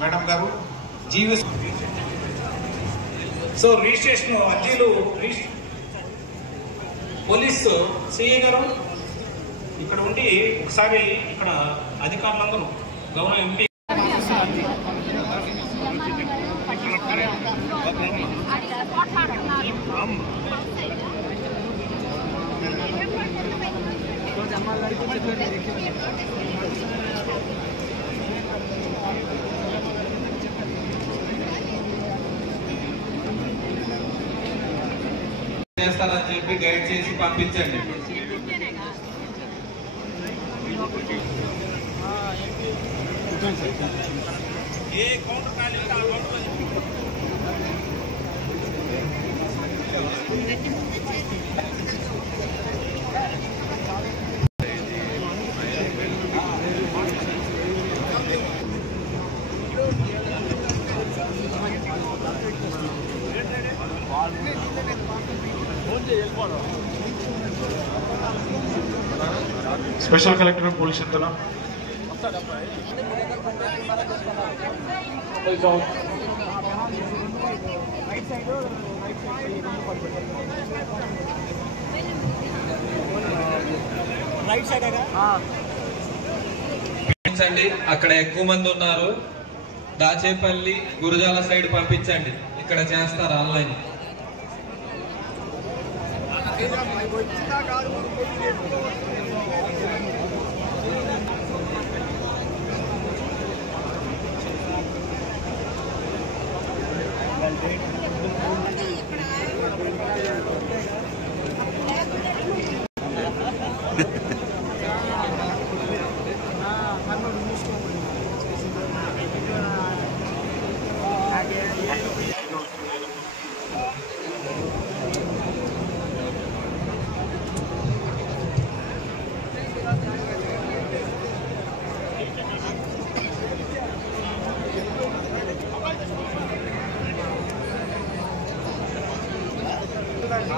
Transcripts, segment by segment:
Madam గారు జీవి. So registration అర్జీలు police CI గారు ఇక్కడ ఉండి ఒకసారి ఇక్కడ అధికారులందరూ గౌరవ ఎంపీ చేస్తారని చెప్పి గైడ్ చేసి పంపించండి. ఏ కౌంటర్ ఖాళీ ఉంటే ఆ కౌంటర్ స్పెషల్ కలెక్టర్ పోలీస్ ఎంత పంపించండి. అక్కడ ఎక్కువ మంది ఉన్నారు. దాచేపల్లి గురజాల సైడ్ పంపించండి. ఇక్కడ చేస్తారు ఆన్లైన్.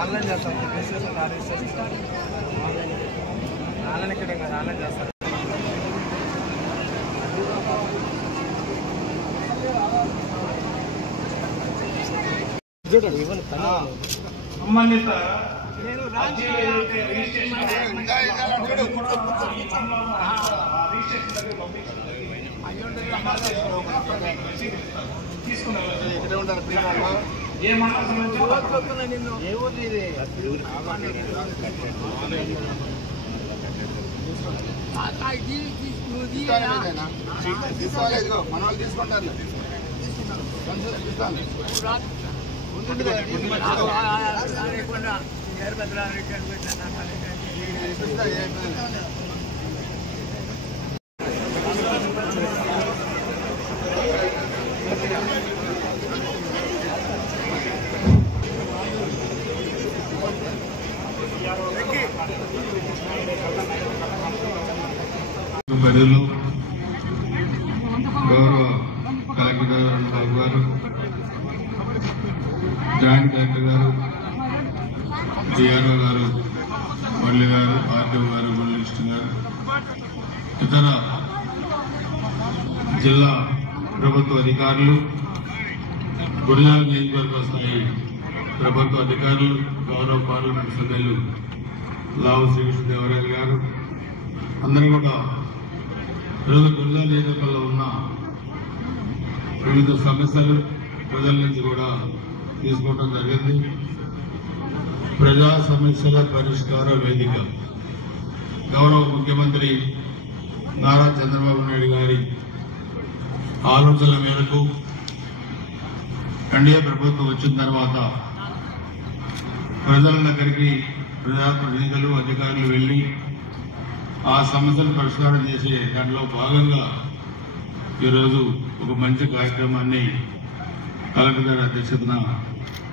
ఆన్లైన్ చేస్తాం. ఆన్లైన్ ఇక్కడ ఆన్లైన్ చేస్తాం. సంబంధిత ఇక్కడే ఉంటారు. ఏ ఊరు ఇది? తీసుకోవాలి. మన వాళ్ళు తీసుకుంటారు. ప్రజలు గౌరవ కలెక్టర్ గారు బాబు గారు, జాయింట్ కలెక్టర్ గారు, డిఆర్ఓ గారు, మల్లి గారు, ఆర్టీఓ గారు, మురళీకృష్ణ గారు, ఇతర జిల్లా ప్రభుత్వ అధికారులు, గురజాల నియోజకవర్గ స్థాయి ప్రభుత్వ అధికారులు, గౌరవ పార్లమెంట్ సభ్యులు లావు శ్రీకృష్ణదేవరాయలు గారు, అందరూ కూడా ఈరోజు గురజాల నియోజకవర్గంలో ఉన్న వివిధ సమస్యలు ప్రజల నుంచి కూడా తీసుకోవడం జరిగింది. ప్రజా సమస్యల పరిష్కార వేదిక గౌరవ ముఖ్యమంత్రి నారా చంద్రబాబు నాయుడు గారి ఆలోచనల మేరకు ఎన్డీఏ ప్రభుత్వం వచ్చిన తర్వాత ప్రజల దగ్గరికి ప్రజాప్రతినిధులు, అధికారులు వెళ్లి ఆ సమస్యలు పరిష్కారం చేసే దాంట్లో భాగంగా ఈరోజు ఒక మంచి కార్యక్రమాన్ని కలెక్టర్ గారి అధ్యక్షతన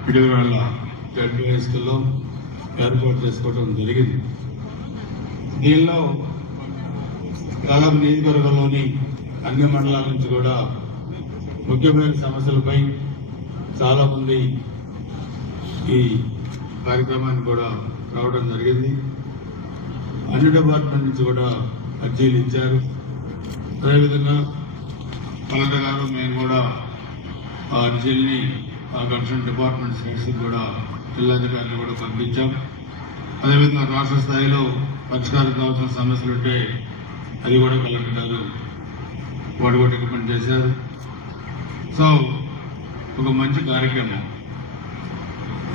పిడుగురాళ్ల జడ్పీ హై స్కూల్లో ఏర్పాటు చేసుకోవడం జరిగింది. దీనిలో కలాం నియోజకవర్గంలోని అన్ని మండలాల నుంచి కూడా ముఖ్యమైన సమస్యలపై చాలా మంది ఈ కార్యక్రమాన్ని కూడా రావడం జరిగింది. అన్ని డిపార్ట్మెంట్ నుంచి కూడా అర్జీలు ఇచ్చారు. అదేవిధంగా కలెక్టర్ గారు మేము కూడా ఆ అర్జీల్ని ఆ కన్సర్న్ డిపార్ట్మెంట్స్ హెడ్స్ కూడా జిల్లాధికారులు కూడా పంపించాం. అదేవిధంగా రాష్ట్ర స్థాయిలో పరిష్కారం కావాల్సిన సమస్యలు ఉంటే అది కూడా కలెక్టర్ గారు వాడు కూడా రికమెండ్ చేశారు. సో ఒక మంచి కార్యక్రమం,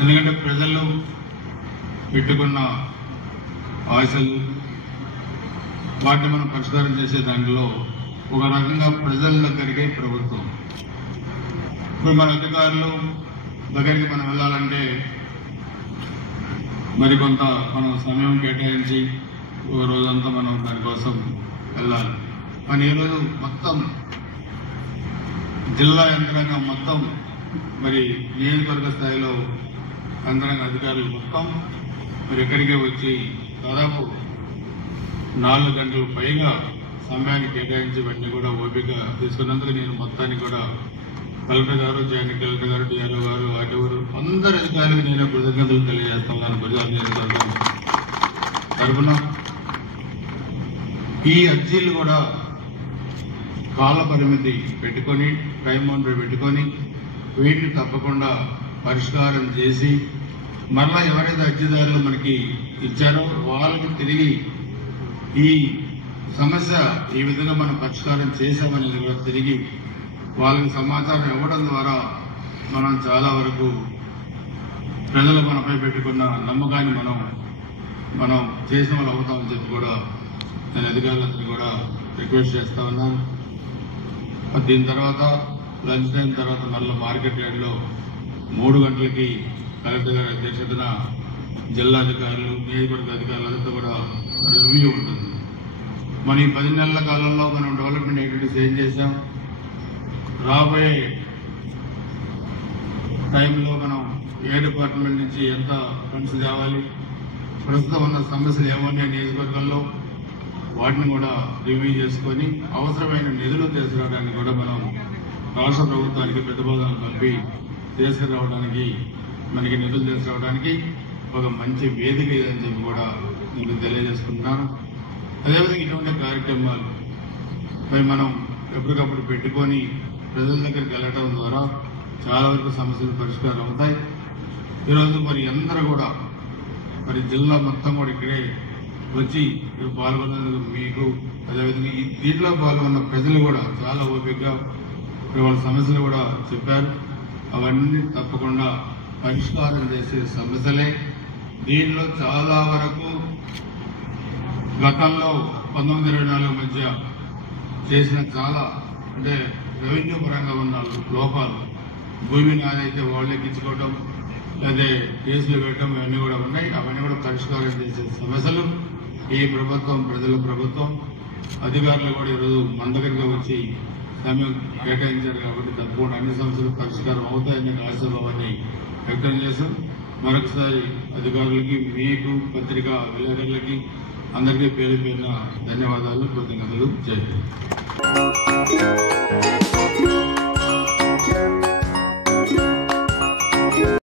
ఎందుకంటే ప్రజలు పెట్టుకున్న ఆశలు వాటిని మనం పరిష్కారం చేసే దాంట్లో ఒక రకంగా ప్రజల దగ్గరికి ప్రభుత్వం, ఇప్పుడు మన అధికారులు దగ్గరికి మనం వెళ్ళాలంటే మరికొంత మనం సమయం కేటాయించి ఒక రోజంతా మనం దానికోసం వెళ్ళాలి. కానీ ఈరోజు మొత్తం జిల్లా యంత్రాంగం మొత్తం మరి నియోజకవర్గ స్థాయిలో యంత్రాంగ అధికారులు మొత్తం మరి ఇక్కడికే వచ్చి దాదాపు 4 గంటలు పైగా సమయాన్ని కేటాయించి ఇవన్నీ కూడా ఓపిక తీసుకున్నందుకు నేను మొత్తానికి కూడా కలెక్టర్ గారు, జాయింట్ కలెక్టర్ గారు, డిఆర్ఓ గారు, ఆర్టీఓ గారు అందరి అధికారులకు నేను కృతజ్ఞతలు తెలియజేస్తున్నాను. గుజరాత్ నియోజకవర్గం తరఫున ఈ అర్జీలు కూడా కాల పరిమితి పెట్టుకొని, టైం బౌండరీ పెట్టుకొని వీటిని తప్పకుండా పరిష్కారం చేసి మరలా ఎవరైతే అర్జీదారులు మనకి ఇచ్చారో వాళ్ళకి తిరిగి ఈ సమస్య ఈ విధంగా మనం పరిష్కారం చేశామనేది కూడా తిరిగి వాళ్ళకి సమాచారం ఇవ్వడం ద్వారా మనం చాలా వరకు ప్రజలు మనపై పెట్టుకున్న నమ్మకాన్ని మనం చేసిన వాళ్ళు అవుతామని చెప్పి కూడా నేను అధికారులందరినీ కూడా రిక్వెస్ట్ చేస్తా ఉన్నాను. దీని తర్వాత లంచ్ టైం తర్వాత మళ్ళీ మార్కెట్ యార్డ్లో 3 గంటలకి కలెక్టర్ గారి అధ్యక్షతన జిల్లా అధికారులు, నియోజకవర్గ అధికారులంతా కూడా రివ్యూ ఉంటుంది. మన ఈ 10 నెలల కాలంలో మనం డెవలప్మెంట్ యాక్టివిటీస్ ఏం చేశాం, రాబోయే టైంలో మనం ఏ డిపార్ట్మెంట్ నుంచి ఎంత ఫండ్స్ కావాలి, ప్రస్తుతం ఉన్న సమస్యలు ఏమన్నాయి నియోజకవర్గంలో వాటిని కూడా రివ్యూ చేసుకొని అవసరమైన నిధులు తీసుకురావడానికి కూడా మనం రాష్ట్ర ప్రభుత్వానికి ప్రతిపాదనలు పంపి తీసుకురావడానికి, మనకి నిధులు తీసుకురావడానికి ఒక మంచి వేదిక ఇదని చెప్పి కూడా నేను తెలియజేసుకుంటున్నాను. అదేవిధంగా ఇటువంటి కార్యక్రమాలు మరి మనం ఎప్పటికప్పుడు పెట్టుకొని ప్రజల దగ్గరికి వెళ్ళటం ద్వారా చాలా వరకు సమస్యలు పరిష్కారం అవుతాయి. ఈరోజు మరి అందరూ కూడా మరి జిల్లా మొత్తం కూడా ఇక్కడే వచ్చి పాల్గొన్నందుకు మీకు, అదేవిధంగా ఈ దీంట్లో పాల్గొన్న ప్రజలు కూడా చాలా ఓపికగా వాళ్ళ సమస్యలు కూడా చెప్పారు. అవన్నీ తప్పకుండా పరిష్కారం చేసే సమస్యలే. దీనిలో చాలా వరకు గతంలో 1924 మధ్య చేసిన చాలా అంటే రెవెన్యూ పరంగా ఉన్న లోపాలు, భూమిని ఆదైతే వాళ్ళు ఎక్కించుకోవడం లేదా కేసులు పెట్టడం ఇవన్నీ కూడా ఉన్నాయి. అవన్నీ కూడా పరిష్కారం చేసే సమస్యలు ఈ ప్రభుత్వం, ప్రజల ప్రభుత్వం, అధికారులు కూడా ఈరోజు మన దగ్గరగా వచ్చి సమయం కేటాయించారు కాబట్టి తప్పకుండా అన్ని సమస్యలు పరిష్కారం అవుతాయని ఆశాభావాన్ని వ్యక్తం చేశాం. మరొకసారి అధికారులకి, మీకు, పత్రికా విలేకరులకి అందరికీ పేరు పేరున ధన్యవాదాలు, కృతజ్ఞతలు. జై హింద్.